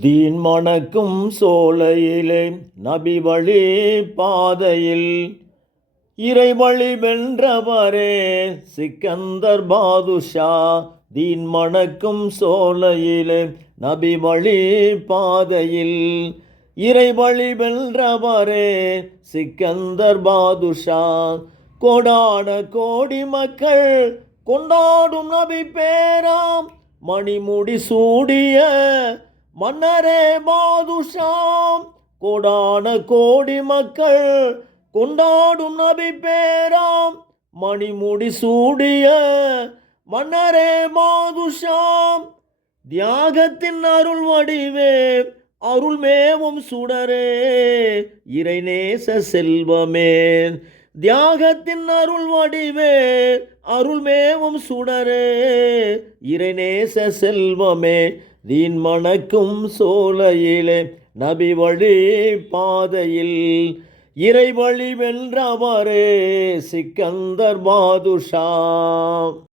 தீன் மணக்கும் சோலையிலே நபி வழி பாதையில் இறைவழி வென்றவரே சிக்கந்தர் பாதுஷா. தீன் மணக்கும் சோலையிலே நபி வழி பாதையில் இறைவழி வென்றவரே சிக்கந்தர் பாதுஷா. கோடான கோடி மக்கள் கொண்டாடும் நபி பேராம் மணிமுடி சூடிய மன்னரே பாதுஷாம். கோடான கோடி மக்கள் கொண்டாடும் நபி பேராம் மணிமுடி சூடிய மன்னரே பாதுஷாம். தியாகத்தின் அருள் வடிவே அருள் மேவும் சுடரே இறைநேச செல்வமே. தியாகத்தின் அருள் வடிவே அருள் மேவும் சுடரே இறைநேச செல்வமே. தீன் மணக்கும் சோலையிலே நபி வழி பாதையில் இறைவழி வென்றவரே சிக்கந்தர் பாதுஷா.